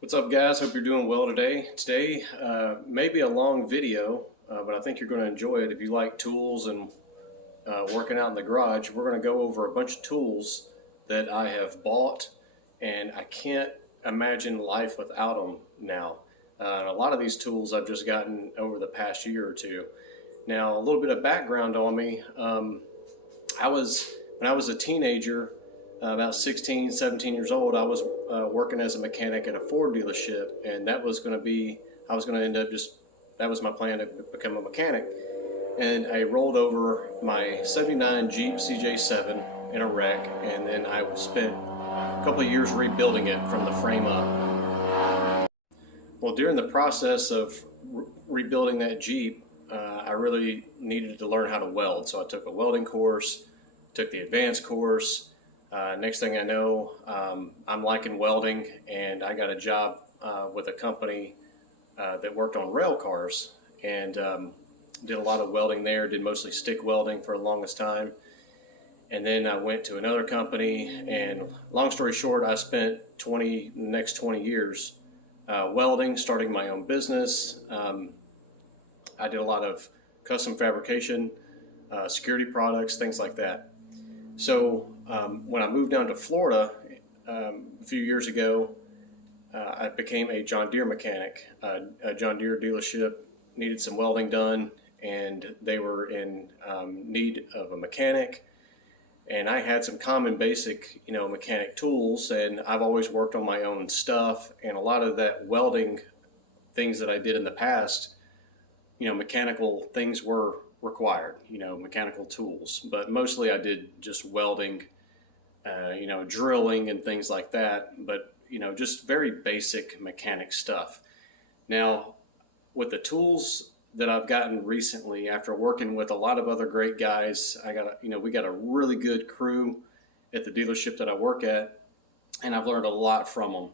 What's up, guys? Hope you're doing well today. Today may be a long video, but I think you're going to enjoy it. If you like tools and working out in the garage, we're going to go over a bunch of tools that I have bought, and I can't imagine life without them now. And a lot of these tools I've just gotten over the past year or two. Now, a little bit of background on me. When I was a teenager, about 16, 17 years old, I was working as a mechanic at a Ford dealership, and that was going to be, I was going to end up that was my plan to become a mechanic. And I rolled over my 79 Jeep CJ7 in a wreck, and then I spent a couple of years rebuilding it from the frame up. Well, during the process of rebuilding that Jeep, I really needed to learn how to weld. So I took a welding course, took the advanced course. Next thing I know, I'm liking welding, and I got a job with a company that worked on rail cars, and did a lot of welding there, did mostly stick welding for the longest time. And then I went to another company, and long story short, I spent the next 20 years welding, starting my own business. I did a lot of custom fabrication, security products, things like that. So when I moved down to Florida a few years ago, I became a John Deere mechanic. A John Deere dealership needed some welding done, and they were in need of a mechanic. And I had some common basic, mechanic tools, and I've always worked on my own stuff. And a lot of that welding things that I did in the past, mechanical things were required, mechanical tools. But mostly I did just welding, drilling and things like that. But, just very basic mechanic stuff. Now, with the tools that I've gotten recently, after working with a lot of other great guys, we got a really good crew at the dealership that I work at, and I've learned a lot from them.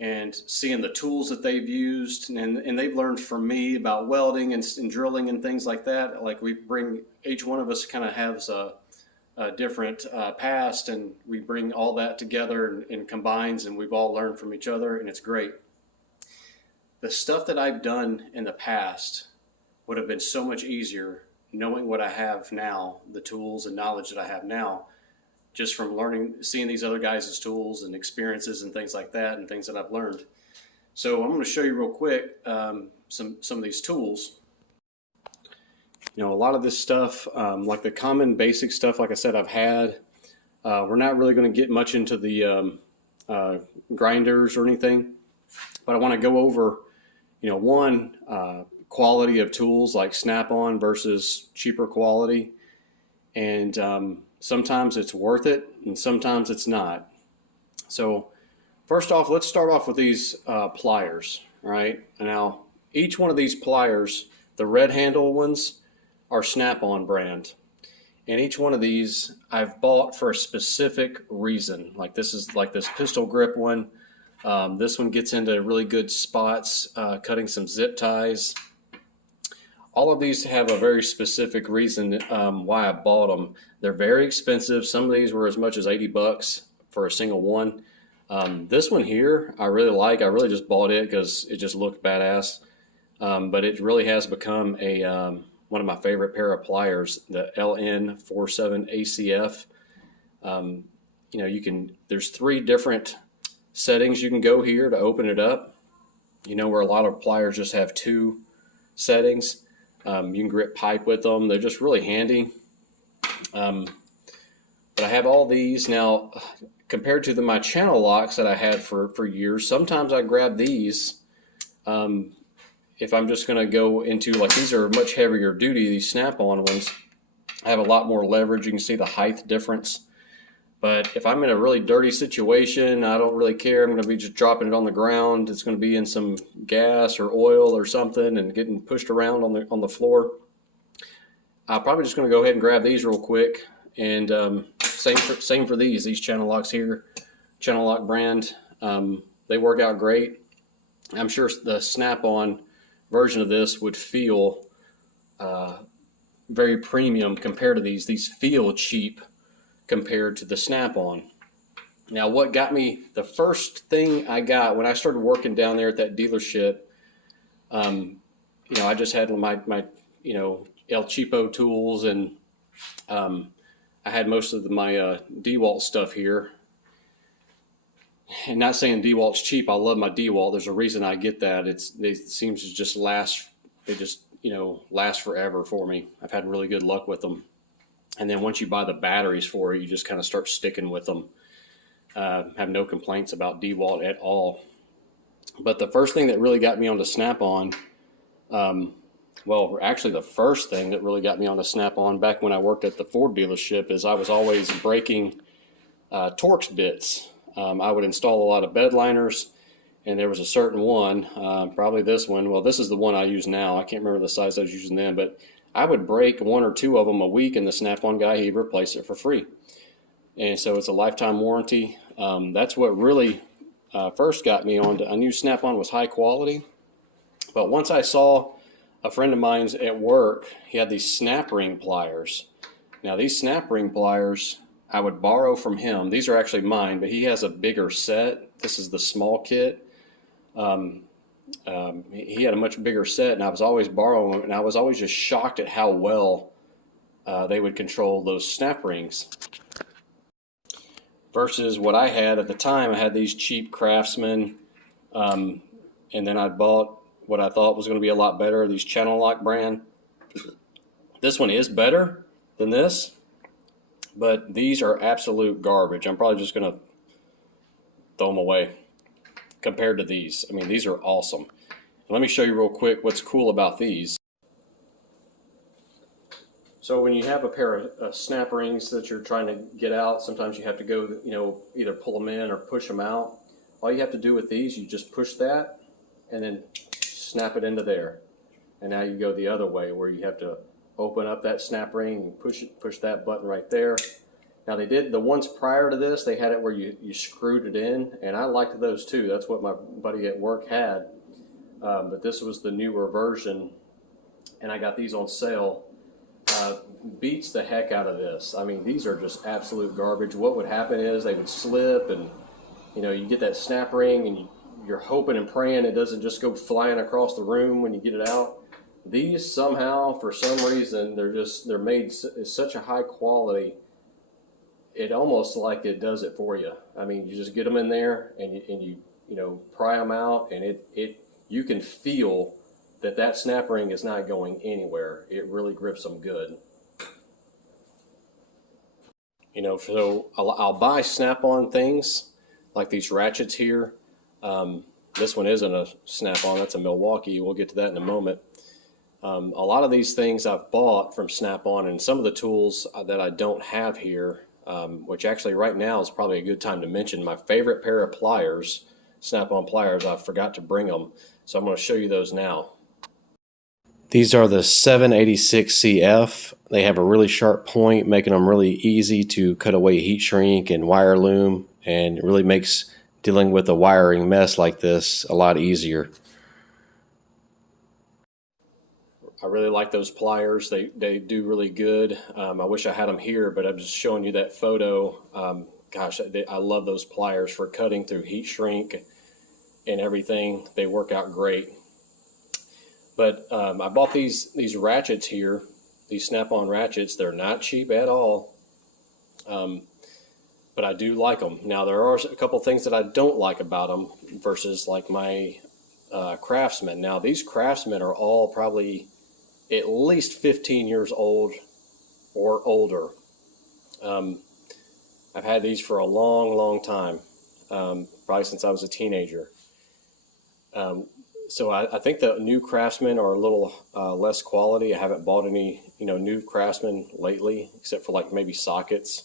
And seeing the tools that they've used, and they've learned from me about welding and drilling and things like that. Like each one of us kind of has a different past, and we bring all that together and combines, and we've all learned from each other, and it's great. The stuff that I've done in the past would have been so much easier knowing what I have now, the tools and knowledge that I have now, just from seeing these other guys' tools and experiences and things like that, and things that I've learned. So I'm going to show you real quick some of these tools. A lot of this stuff, like the common basic stuff, like I said, I've had. We're not really going to get much into the grinders or anything, but I want to go over, quality of tools like Snap On versus cheaper quality, and sometimes it's worth it and sometimes it's not. So first off, let's start off with these pliers. Right now, each one of these pliers, the red handle ones, are Snap On brand, and each one of these I've bought for a specific reason. Like this pistol grip one. This one gets into really good spots, cutting some zip ties. All of these have a very specific reason why I bought them. They're very expensive. Some of these were as much as $80 for a single one. This one here I really like. I really just bought it because it just looked badass. But it really has become one of my favorite pair of pliers, the LN47 ACF. There's 3 different settings you can go here to open it up. Where a lot of pliers just have 2 settings. You can grip pipe with them. They're just really handy. But I have all these now. Compared to my channel locks that I had for years, sometimes I grab these if I'm just going to go into, like, these are much heavier duty, these Snap-on ones. I have a lot more leverage. You can see the height difference. But if I'm in a really dirty situation, I don't really care. I'm going to be just dropping it on the ground. It's going to be in some gas or oil or something and getting pushed around on the floor. I'm probably just going to go ahead and grab these real quick. And same for these channel locks here, channel lock brand. They work out great. I'm sure the Snap-on version of this would feel very premium compared to these. These feel cheap compared to the Snap-on. Now, what got me, the first thing I got when I started working down there at that dealership, you know, I just had my El Cheapo tools, and I had most of my DeWalt stuff here. And not saying DeWalt's cheap. I love my DeWalt. There's a reason I get that. It seems to just last. They just last forever for me. I've had really good luck with them. And then once you buy the batteries for it, you just kind of start sticking with them. Have no complaints about DeWalt at all. But the first thing that really got me onto Snap On, well, actually the first thing that really got me onto Snap On back when I worked at the Ford dealership is I was always breaking Torx bits. I would install a lot of bed liners, and there was a certain one, probably this one. Well, this is the one I use now. I can't remember the size I was using then, but I would break one or two of them a week, and the Snap-on guy, he'd replace it for free. And so it's a lifetime warranty. That's what really first got me on. I knew Snap-on was high quality, but once I saw a friend of mine's at work, he had these snap ring pliers. Now these snap ring pliers, I would borrow from him. These are actually mine, but he has a bigger set. This is the small kit. He had a much bigger set, and I was always borrowing them, and I was always just shocked at how well they would control those snap rings. Versus what I had at the time, I had these cheap Craftsman, and then I bought what I thought was going to be a lot better, these Channel Lock brand. This one is better than this, but these are absolute garbage. I'm probably just going to throw them away compared to these. I mean, these are awesome. Let me show you real quick what's cool about these. So when you have a pair of snap rings that you're trying to get out, sometimes you have to go, either pull them in or push them out. All you have to do with these, you just push that and then snap it into there. And now you go the other way where you have to open up that snap ring and push that button right there. Now they did, the ones prior to this, they had it where you screwed it in, and I liked those too. That's what my buddy at work had. But this was the newer version, and I got these on sale. Beats the heck out of this. I mean, these are just absolute garbage. What would happen is they would slip, and you get that snap ring, and you're hoping and praying it doesn't just go flying across the room when you get it out. These somehow, for some reason, they're made such a high quality. It almost like it does it for you. I mean, you just get them in there and you pry them out, and you can feel that snap ring is not going anywhere. It really grips them good. So I'll buy Snap-on things like these Ratchets here. This one isn't a Snap-on, that's a Milwaukee. We'll get to that in a moment. A lot of these things I've bought from Snap-on, and some of the tools that I don't have here, which actually right now is probably a good time to mention. My favorite pair of pliers, Snap-on pliers, I forgot to bring them, so I'm going to show you those now. These are the 786CF. They have a really sharp point, making them really easy to cut away heat shrink and wire loom, and it really makes dealing with a wiring mess like this a lot easier. I really like those pliers. They do really good. I wish I had them here, but I'm just showing you that photo. Gosh, I love those pliers for cutting through heat shrink and everything. They work out great. But I bought these Ratchets here, these Snap-on Ratchets. They're not cheap at all, but I do like them. Now, there are a couple things that I don't like about them versus like my Craftsman. Now, these Craftsman are all probably at least 15 years old or older. I've had these for a long time, probably since I was a teenager. So I think the new Craftsman are a little less quality. I haven't bought any new Craftsman lately, except for like maybe sockets.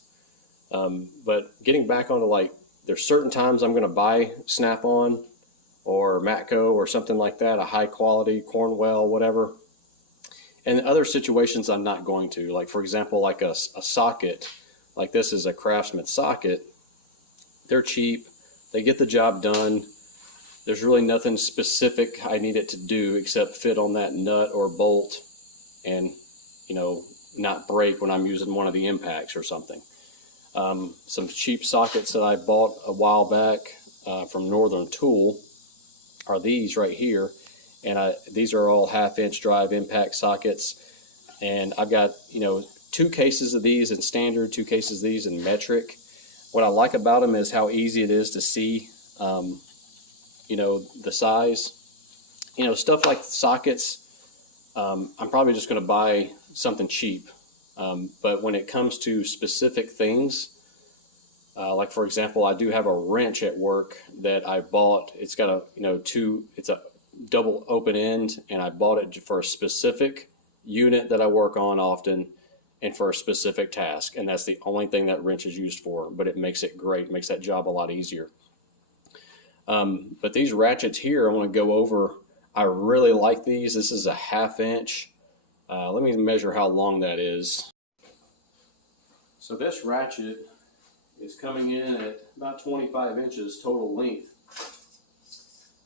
But getting back onto, like, there's certain times I'm going to buy Snap-on or Matco or something like that, a high quality Cornwell, whatever. And other situations I'm not going to. Like, for example, like a socket, like this is a Craftsman socket. They're cheap. They get the job done. There's really nothing specific I need it to do except fit on that nut or bolt and, not break when I'm using one of the impacts or something. Some cheap sockets that I bought a while back from Northern Tool are these right here. And these are all 1/2-inch drive impact sockets. And I've got, 2 cases of these in standard, 2 cases of these in metric. What I like about them is how easy it is to see, the size. Stuff like sockets, I'm probably just going to buy something cheap. But when it comes to specific things, like for example, I do have a wrench at work that I bought. It's got a, it's a double open end, and I bought it for a specific unit that I work on often and for a specific task. And that's the only thing that wrench is used for, but it makes it great, makes that job a lot easier. But these ratchets here, I want to go over. I really like these. This is a 1/2 inch. Let me measure how long that is. So this ratchet is coming in at about 25 inches total length.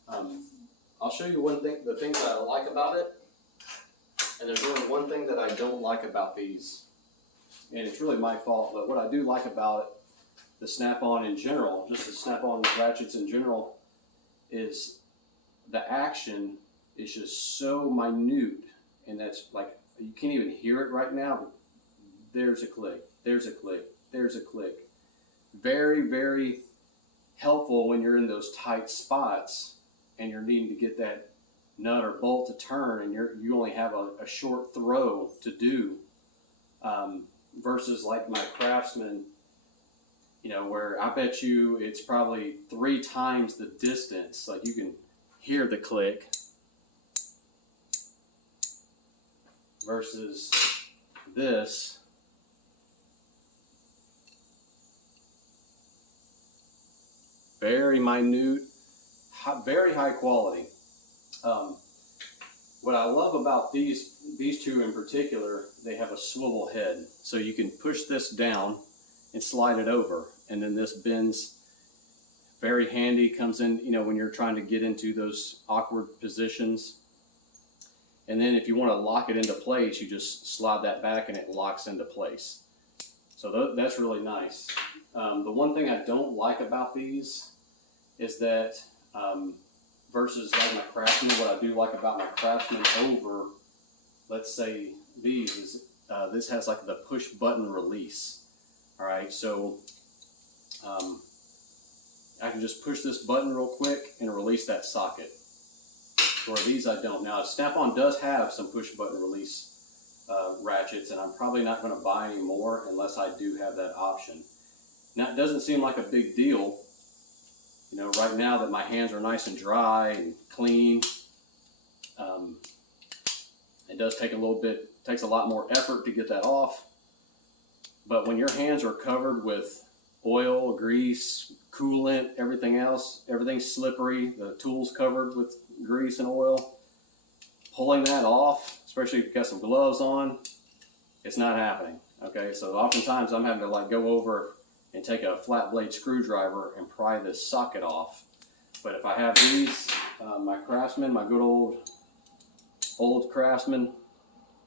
I'll show you the things that I like about it, and there's only one thing that I don't like about these, and it's really my fault, but what I do like about it, the Snap-on in general, just the Snap-on ratchets in general, is the action is just so minute, and that's like, you can't even hear it right now, but there's a click, there's a click, there's a click. Very, very helpful when you're in those tight spots and you're needing to get that nut or bolt to turn, and you only have a short throw to do, versus like my Craftsman, where I bet you it's probably 3 times the distance. Like you can hear the click versus this. Very minute, very high quality. What I love about these 2 in particular, they have a swivel head. So you can push this down and slide it over. And then this bends, very handy, comes in, when you're trying to get into those awkward positions. And then if you want to lock it into place, you just slide that back and it locks into place. So that's really nice. The one thing I don't like about these is that, versus like my Craftsman, what I do like about my Craftsman over, let's say these, is this has like the push button release. All right, so I can just push this button real quick and release that socket. For these I don't. Now Snap-on does have some push button release ratchets, and I'm probably not going to buy any more unless I do have that option. Now it doesn't seem like a big deal, right now that my hands are nice and dry and clean. It does take takes a lot more effort to get that off. But when your hands are covered with oil, grease, coolant, everything else, everything's slippery, the tool's covered with grease and oil, pulling that off, especially if you've got some gloves on, it's not happening. Okay, so oftentimes I'm having to like go over and take a flat blade screwdriver and pry this socket off. But if I have these, my Craftsman, my good old Craftsman,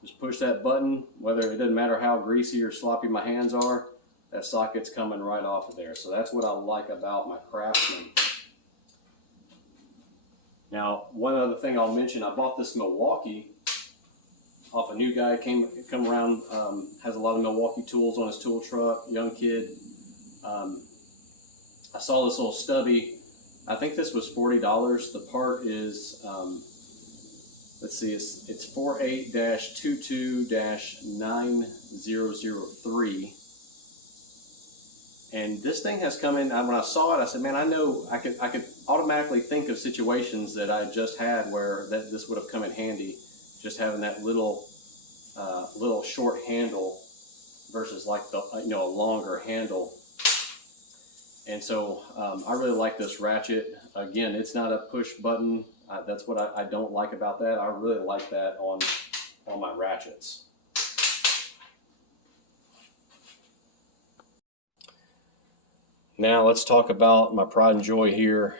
just push that button, whether it doesn't matter how greasy or sloppy my hands are, that socket's coming right off of there. So that's what I like about my Craftsman. Now, one other thing I'll mention, I bought this Milwaukee off a new guy, come around, has a lot of Milwaukee tools on his tool truck, young kid. I saw this little stubby. I think this was $40. The part is, let's see, it's 48-22-9003. And this thing has come in, when I saw it, I said, man, I know I could automatically think of situations that I just had where this would have come in handy, just having that little short handle versus like a longer handle. And so I really like this ratchet. Again, it's not a push button. That's what I don't like about that. I really like that on my ratchets. Now let's talk about my pride and joy here.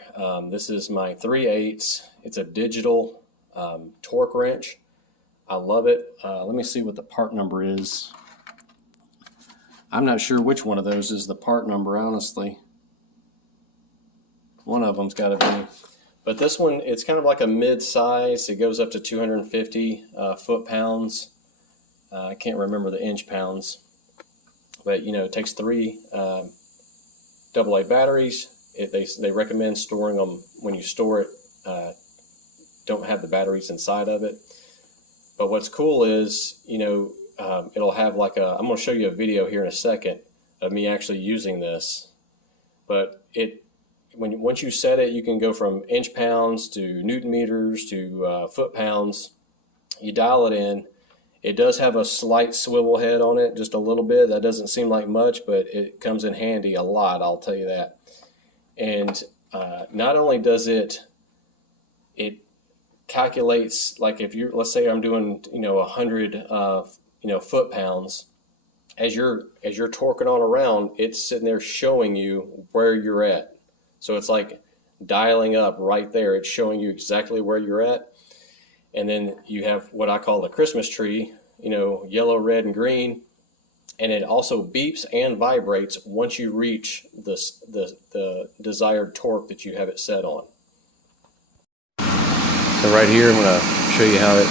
This is my 3/8. It's a digital torque wrench. I love it. Let me see what the part number is. I'm not sure which one of those is the part number, honestly. One of them's got to be. But this one, it's kind of like a mid-size. It goes up to 250 foot-pounds. I can't remember the inch-pounds. But, you know, it takes 3 AA batteries. They recommend storing them when you store it. Don't have the batteries inside of it. But what's cool is, you know, it'll have like a, I'm going to show you a video here in a second of me actually using this. But once you set it, you can go from inch pounds to Newton meters to foot pounds. You dial it in. It does have a slight swivel head on it, just a little bit. That doesn't seem like much, but it comes in handy a lot, I'll tell you that. And not only does it calculates, like if you're, let's say I'm doing, you know, 100 you know, foot pounds, as you're torquing on around, it's sitting there showing you where you're at. So it's like dialing up right there. It's showing you exactly where you're at. And then you have what I call the Christmas tree, you know, yellow, red, and green. And it also beeps and vibrates once you reach the desired torque that you have it set on. So right here, I'm going to show you how it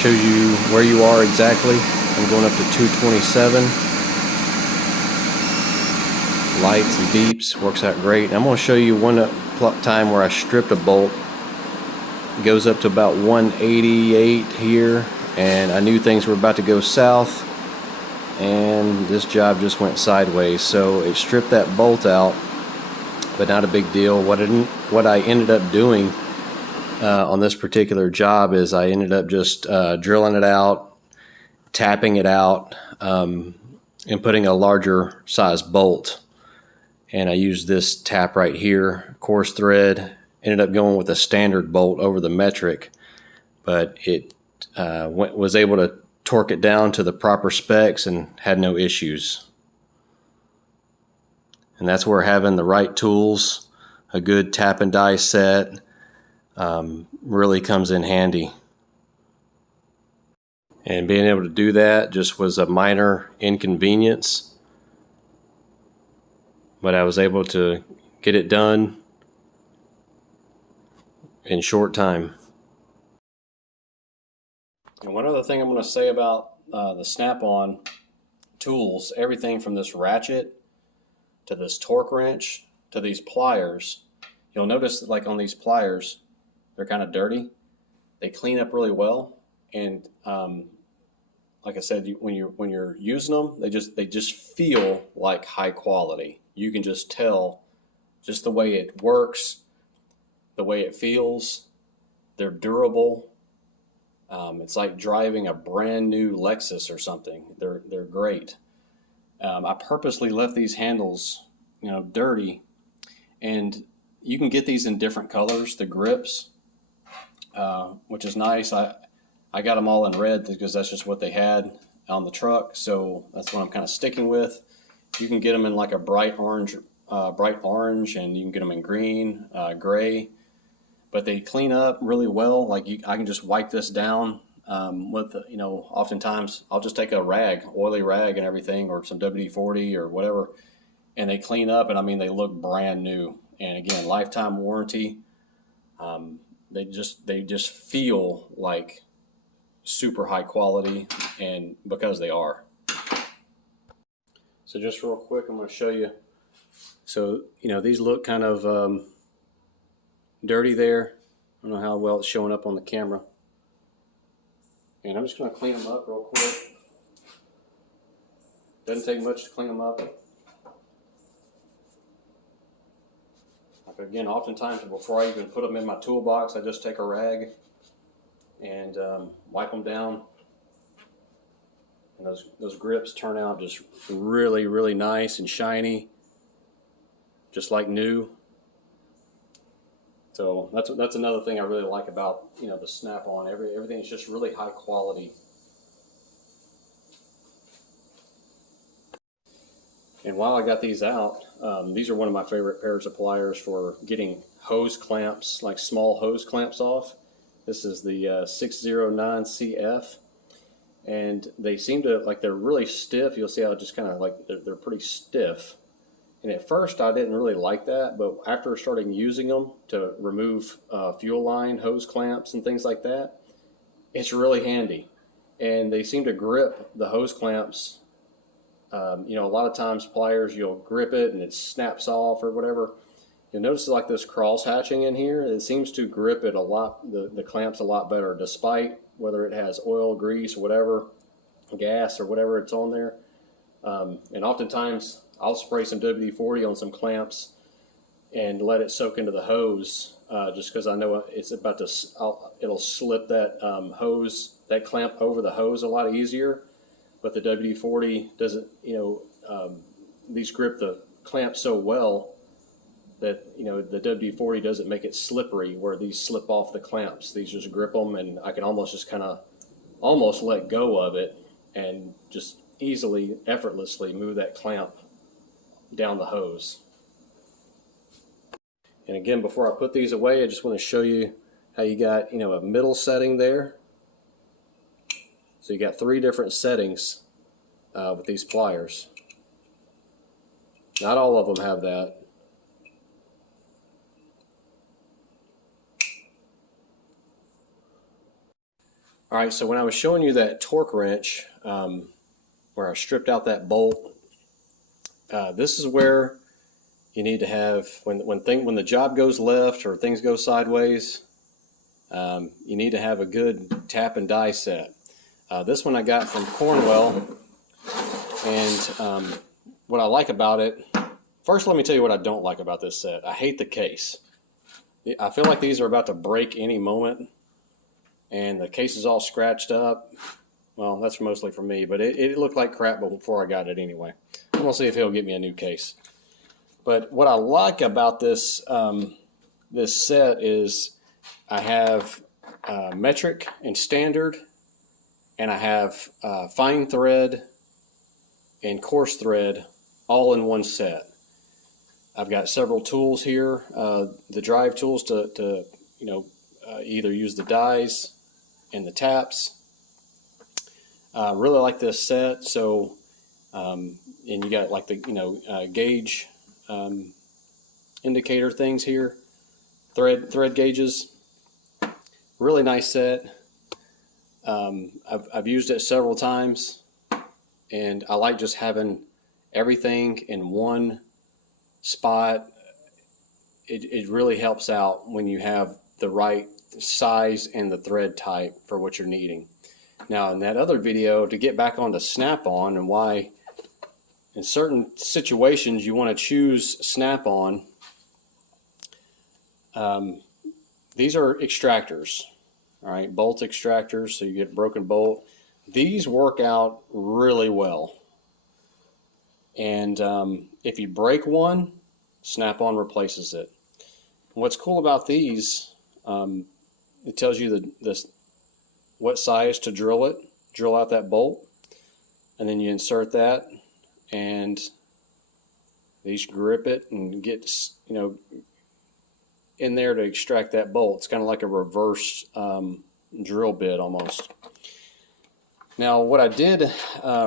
shows you where you are exactly. I'm going up to 227. Lights and beeps, works out great. And I'm going to show you one time where I stripped a bolt. It goes up to about 188 here, and I knew things were about to go south, and this job just went sideways. So it stripped that bolt out, but not a big deal. What I ended up doing on this particular job is I ended up just drilling it out, tapping it out, and putting a larger size bolt. And I used this tap right here, coarse thread. Ended up going with a standard bolt over the metric, but it was able to torque it down to the proper specs and had no issues. And that's where having the right tools, a good tap and die set, really comes in handy. And being able to do that just was a minor inconvenience, but I was able to get it done in short time. And one other thing I'm going to say about the Snap On tools, everything from this ratchet to this torque wrench to these pliers, you'll notice that like on these pliers, they're kind of dirty. They clean up really well, and like I said, when you're using them, they just feel like high quality. You can just tell just the way it works, the way it feels. They're durable. It's like driving a brand new Lexus or something. They're great. I purposely left these handles, you know, dirty, and you can get these in different colors, the grips, which is nice. I got them all in red because that's just what they had on the truck, so that's what I'm kind of sticking with. You can get them in like a bright orange, and you can get them in green, gray. But they clean up really well. Like I can just wipe this down with, you know, oftentimes I'll just take a rag, oily rag and everything, or some WD-40 or whatever, and they clean up, and I mean, they look brand new. And again, lifetime warranty. They just feel like super high quality, and because they are. So just real quick, I'm going to show you. So, you know, these look kind of dirty there. I don't know how well it's showing up on the camera. And I'm just going to clean them up real quick. Doesn't take much to clean them up. Like again, oftentimes before I even put them in my toolbox, I just take a rag and wipe them down. And those grips turn out just really, really nice and shiny, just like new. So that's another thing I really like about, you know, the Snap On. Everything's just really high quality. And while I got these out, these are one of my favorite pairs of pliers for getting hose clamps, like small hose clamps off. This is the 609CF, and they seem to, like, they're really stiff. You'll see how it just kind of like they're pretty stiff. And at first I didn't really like that, but after starting using them to remove fuel line, hose clamps, and things like that, it's really handy. And they seem to grip the hose clamps. You know, a lot of times pliers, you'll grip it and it snaps off or whatever. You'll notice like this cross hatching in here, it seems to grip it a lot, the clamps a lot better, despite whether it has oil, grease, whatever, gas or whatever it's on there. And oftentimes I'll spray some WD-40 on some clamps and let it soak into the hose, just because I know it's about to, it'll slip that hose, that clamp over the hose a lot easier. But the WD-40 doesn't, you know, these grip the clamp so well that, you know, the WD-40 doesn't make it slippery where these slip off the clamps. These just grip them, and I can almost just kind of almost let go of it and just easily, effortlessly move that clamp down the hose. And again, before I put these away, I just want to show you how you got, you know, a middle setting there. So you got 3 different settings with these pliers. Not all of them have that. All right, so when I was showing you that torque wrench, where I stripped out that bolt, this is where you need to have, when the job goes left or things go sideways, you need to have a good tap and die set. This one I got from Cornwell, and what I like about it, first let me tell you what I don't like about this set. I hate the case. I feel like these are about to break any moment, and the case is all scratched up. Well, that's mostly for me, but it looked like crap before I got it anyway. I'm gonna see if he'll get me a new case. But what I like about this this set is I have metric and standard, and I have fine thread and coarse thread all in one set. I've got several tools here, the drive tools to you know, either use the dies and the taps. Really like this set. So and you got like the, you know, gauge indicator things here, thread gauges. Really nice set. I've used it several times, and I like just having everything in one spot. It really helps out when you have the right size and the thread type for what you're needing. Now, in that other video, to get back onto Snap On and why in certain situations you want to choose Snap On, these are extractors, all right, bolt extractors, so you get a broken bolt. These work out really well, and if you break one, Snap On replaces it. What's cool about these, it tells you what size to drill out that bolt, and then you insert that, and these grip it and get, you know, in there to extract that bolt. It's kind of like a reverse drill bit almost. Now, what I did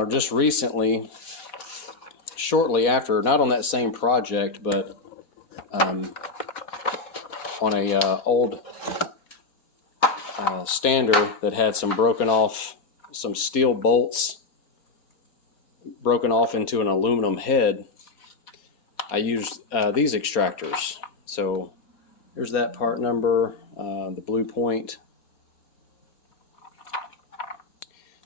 just recently, shortly after, not on that same project, but on a old stander that had some some steel bolts broken off into an aluminum head, I used these extractors. So here's that part number, the blue point.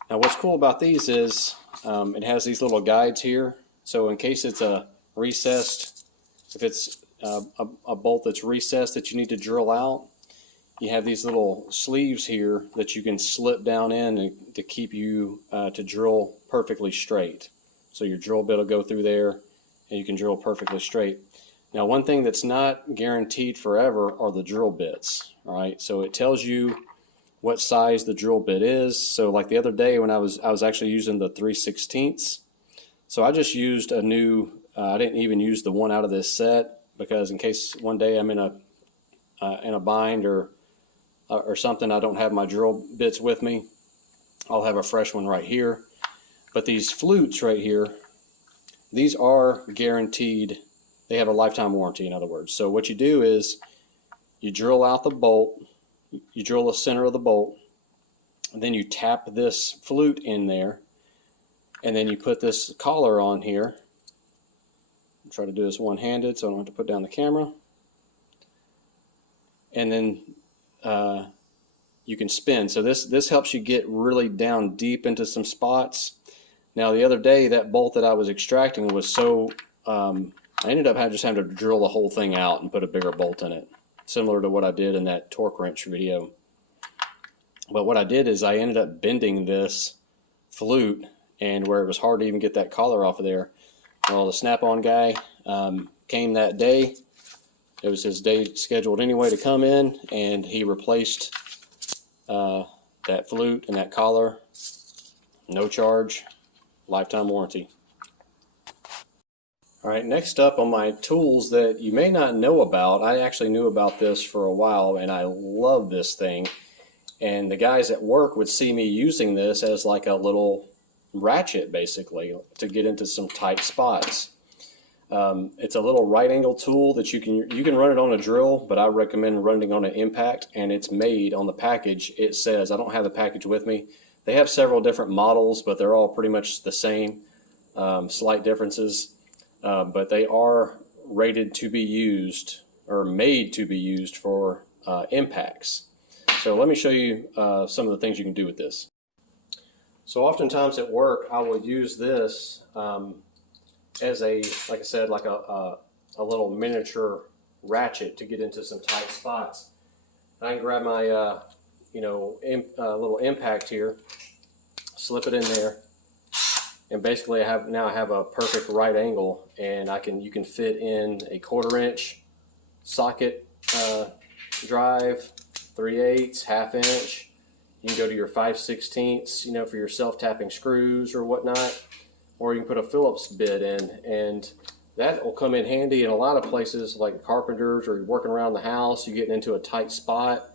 Now what's cool about these is it has these little guides here. So in case it's a recessed, if it's a bolt that's recessed that you need to drill out, you have these little sleeves here that you can slip down in to keep you to drill perfectly straight. So your drill bit will go through there and you can drill perfectly straight. Now, one thing that's not guaranteed forever are the drill bits, all right? So it tells you what size the drill bit is. So like the other day when I was actually using the 3/16, so I just used a new, I didn't even use the one out of this set, because in case one day I'm in a bind or something, I don't have my drill bits with me. I'll have a fresh one right here. But these flutes right here, these are guaranteed. They have a lifetime warranty, in other words. So what you do is you drill out the bolt, you drill the center of the bolt, and then you tap this flute in there, and then you put this collar on here. I'll try to do this one-handed so I don't have to put down the camera. And then you can spin. So this helps you get really down deep into some spots. Now the other day, that bolt that I was extracting was so, I ended up just having to drill the whole thing out and put a bigger bolt in it, similar to what I did in that torque wrench video. But what I did is I ended up bending this flute, and where it was hard to even get that collar off of there. Well, the Snap-on guy came that day. It was his day scheduled anyway to come in, and he replaced that flute and that collar. No charge, lifetime warranty. All right, next up on my tools that you may not know about, I actually knew about this for a while, and I love this thing. And the guys at work would see me using this as like a little ratchet, basically, to get into some tight spots. It's a little right angle tool that you can run it on a drill, but I recommend running on an impact, and it's made on the package. It says, I don't have the package with me. They have several different models, but they're all pretty much the same, slight differences. But they are rated to be used, or made to be used for impacts. So let me show you some of the things you can do with this. So oftentimes at work, I will use this as a, like I said, like a little miniature ratchet to get into some tight spots. I can grab my little impact here, slip it in there, and basically I have a perfect right angle, and you can fit in a 1/4 inch socket drive, 3/8, 1/2 inch. You can go to your 5/16, for your self-tapping screws or whatnot, or you can put a Phillips bit in, and that will come in handy in a lot of places like carpenters, or you're working around the house, you're getting into a tight spot,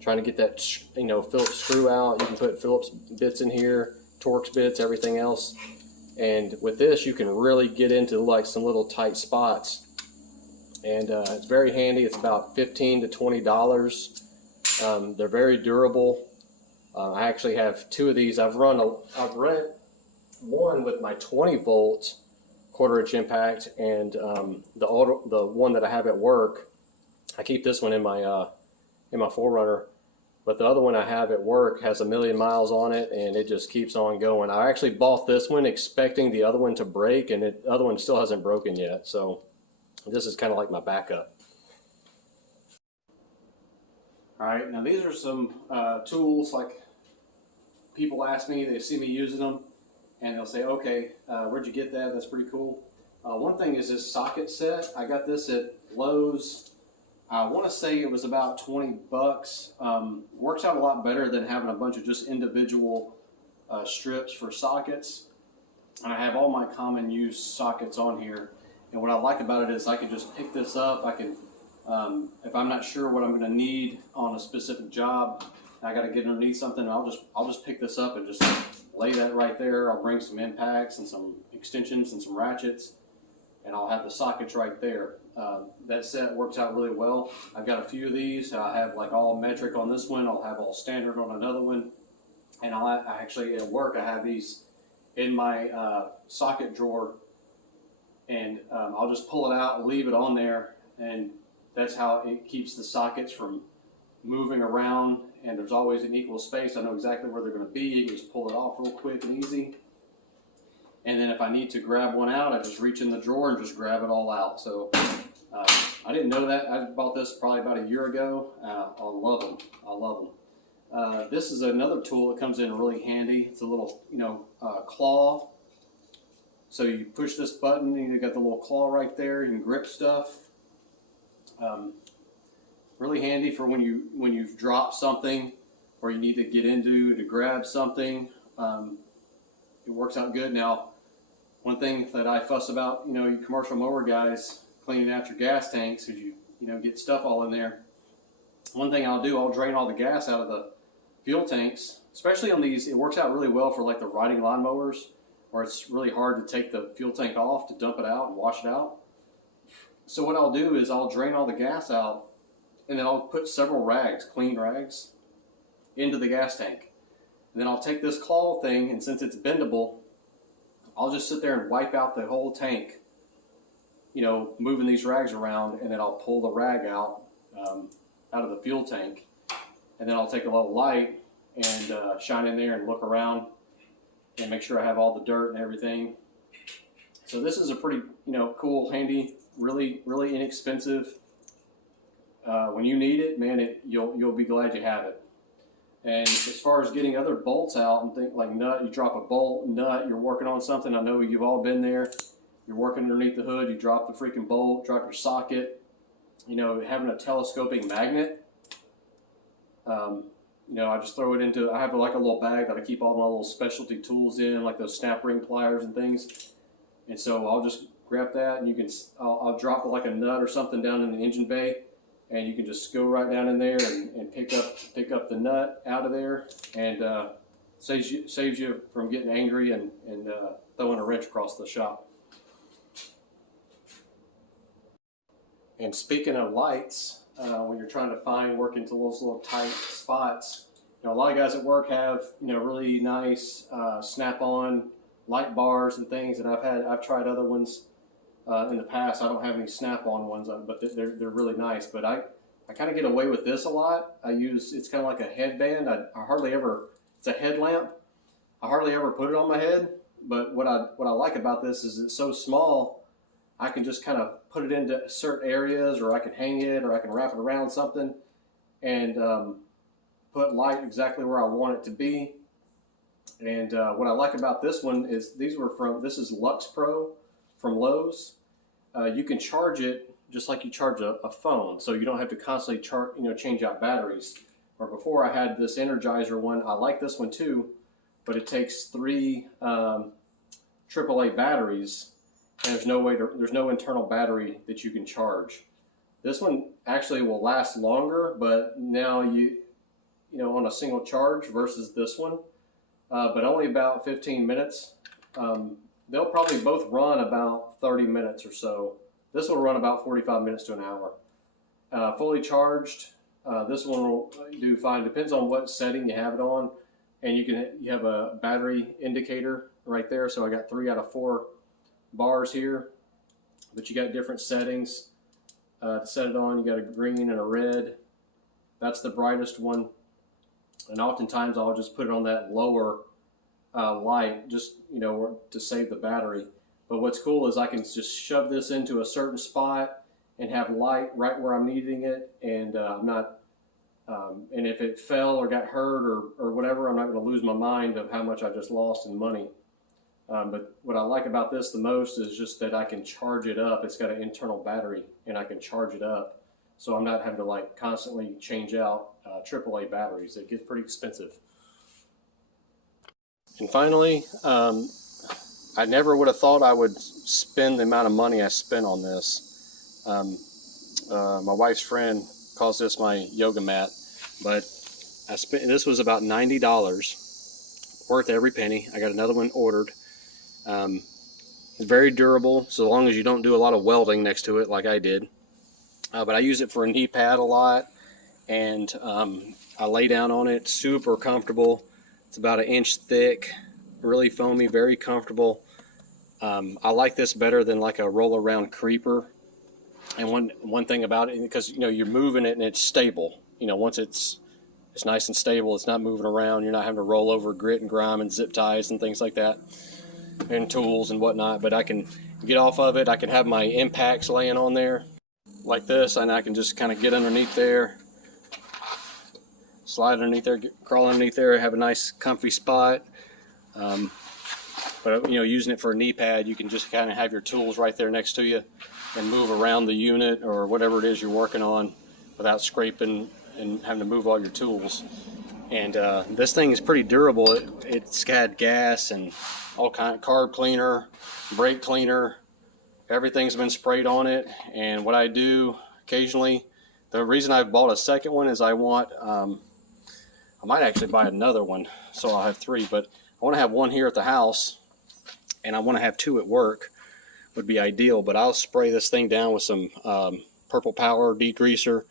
trying to get that Phillips screw out. You can put Phillips bits in here, Torx bits, everything else. And with this, you can really get into like some little tight spots. And it's very handy. It's about $15 to $20. They're very durable. I actually have 2 of these. I've run one with my 20 volt 1/4 inch impact, and the one that I have at work, I keep this one in my 4Runner, but the other one I have at work has 1,000,000 miles on it, and it just keeps on going. I actually bought this one expecting the other one to break, and the other one still hasn't broken yet, so this is kind of like my backup. All right, now these are some tools, like people ask me, they see me using them, and they'll say, okay, where'd you get that? That's pretty cool. One thing is this socket set. I got this at Lowe's. I want to say it was about 20 bucks. Works out a lot better than having a bunch of just individual strips for sockets. And I have all my common use sockets on here. And what I like about it is I can just pick this up. I can, if I'm not sure what I'm going to need on a specific job, I got to get underneath something, I'll just pick this up and just lay that right there. I'll bring some impacts and some extensions and some ratchets, and I'll have the sockets right there. That set works out really well. I've got a few of these. I have like all metric on this one. I'll have all standard on another one. And I actually, at work, I have these in my socket drawer, and I'll just pull it out and leave it on there, and that's how it keeps the sockets from moving around, and there's always an equal space. I know exactly where they're going to be. You can just pull it off real quick and easy. And then if I need to grab one out, I just reach in the drawer and just grab it all out. So I didn't know that. I bought this probably about a year ago. I love them. I love them. This is another tool that comes in really handy. It's a little, claw. So you push this button, and you got the little claw right there. You can grip stuff. Really handy for when you've dropped something, or you need to get into to grab something. It works out good. Now, one thing that I fuss about, you commercial mower guys cleaning out your gas tanks, because you get stuff all in there. One thing I'll do, I'll drain all the gas out of the fuel tanks, especially on these. It works out really well for like the riding lawnmowers, where it's really hard to take the fuel tank off to dump it out and wash it out. So what I'll do is I'll drain all the gas out, and then I'll put several rags, clean rags, into the gas tank. And then I'll take this claw thing, and since it's bendable, I'll just sit there and wipe out the whole tank, you know, moving these rags around, and then I'll pull the rag out of the fuel tank. And then I'll take a little light and shine in there and look around and make sure I have all the dirt and everything. So this is a pretty, you know, cool, handy, really inexpensive. When you need it, man, you'll be glad you have it. And as far as getting other bolts out and think like nut, you drop a bolt, nut, you're working on something. I know you've all been there. You're working underneath the hood, you drop the freaking bolt, drop your socket. You know, having a telescoping magnet. You know, I just throw it into, I have like a little bag that I keep all my little specialty tools in, like those snap ring pliers and things. And so I'll just grab that, and you can, I'll drop it like a nut or something down in the engine bay, and you can just go right down in there and pick up the nut out of there, and saves you from getting angry and throwing a wrench across the shop. And speaking of lights, when you're trying to work into those little tight spots, you know, a lot of guys at work have, you know, really nice snap-on light bars and things, and I've tried other ones in the past. I don't have any snap-on ones, but they're really nice. But I kind of get away with this a lot. It's kind of like a headband. I hardly ever, it's a headlamp. I hardly ever put it on my head. But what I like about this is it's so small, I can just kind of put it into certain areas, or I can hang it, or I can wrap it around something, and put light exactly where I want it to be. And what I like about this one is this is Lux Pro from Lowe's. You can charge it just like you charge a phone, so you don't have to constantly change out batteries. Or before, I had this Energizer one. I like this one too, but it takes 3 AAA batteries, and there's no internal battery that you can charge. This one actually will last longer, but now you know, on a single charge versus this one, but only about 15 minutes. They'll probably both run about 30 minutes or so. This will run about 45 minutes to an hour. Fully charged, this one will do fine. Depends on what setting you have it on, and you have a battery indicator right there. So I got 3 out of 4 bars here, but you got different settings to set it on. You got a green and a red. That's the brightest one, and oftentimes I'll just put it on that lower light, just to save the battery. But what's cool is I can just shove this into a certain spot and have light right where I'm needing it, and and if it fell or got hurt or whatever, I'm not going to lose my mind of how much I just lost in money. But what I like about this the most is just that I can charge it up. It's got an internal battery, and I can charge it up, so I'm not having to constantly change out AAA batteries. It gets pretty expensive. And finally, I never would have thought I would spend the amount of money I spent on this. My wife's friend calls this my yoga mat, but this was about $90, worth every penny. I got another one ordered. It's very durable, so long as you don't do a lot of welding next to it like I did. But I use it for a knee pad a lot, and I lay down on it, super comfortable. It's about 1 inch thick, really foamy, very comfortable. I like this better than like a roll around creeper. And one thing about it, because you're moving it and it's stable. Once it's nice and stable, it's not moving around. You're not having to roll over grit and grime and zip ties and things like that, and tools and whatnot. But I can get off of it. I can have my impacts laying on there like this, and I can just kind of get underneath there, slide underneath there, crawl underneath there, have a nice comfy spot. But using it for a knee pad, you can just kind of have your tools right there next to you and move around the unit or whatever it is you're working on without scraping and having to move all your tools. And this thing is pretty durable. It's got gas and all kind of carb cleaner, brake cleaner. Everything's been sprayed on it. And what I do occasionally, the reason I've bought a second one is I want I might actually buy another one, so I'll have 3, but I want to have one here at the house, and I want to have 2 at work. Would be ideal, but I'll spray this thing down with some purple power degreaser,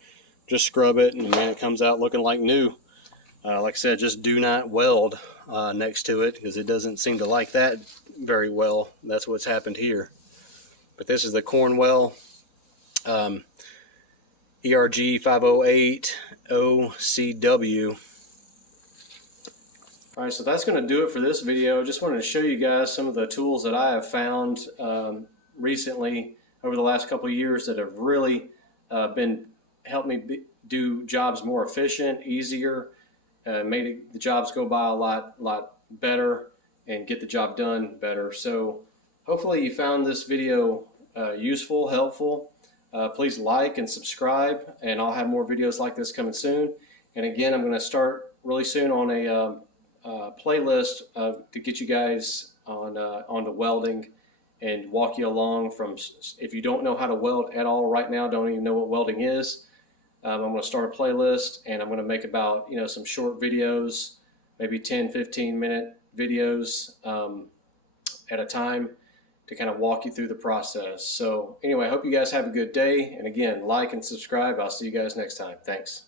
just scrub it, and man, it comes out looking like new. Like I said, just do not weld next to it, because it doesn't seem to like that very well. That's what's happened here. But this is the Cornwell ERG 508 OCW. All right, so that's going to do it for this video. Just wanted to show you guys some of the tools that I have found recently over the last couple of years that have really been helped me do jobs more efficient, easier, made the jobs go by a lot better, and get the job done better. So hopefully you found this video useful, helpful. Please like and subscribe, and I'll have more videos like this coming soon. And again, I'm going to start really soon on a playlist to get you guys onto welding and walk you along from, if you don't know how to weld at all right now, don't even know what welding is, I'm going to start a playlist, and I'm going to make about some short videos, maybe 10-15 minute videos at a time, to kind of walk you through the process. So anyway, I hope you guys have a good day, and again, like and subscribe. I'll see you guys next time. Thanks.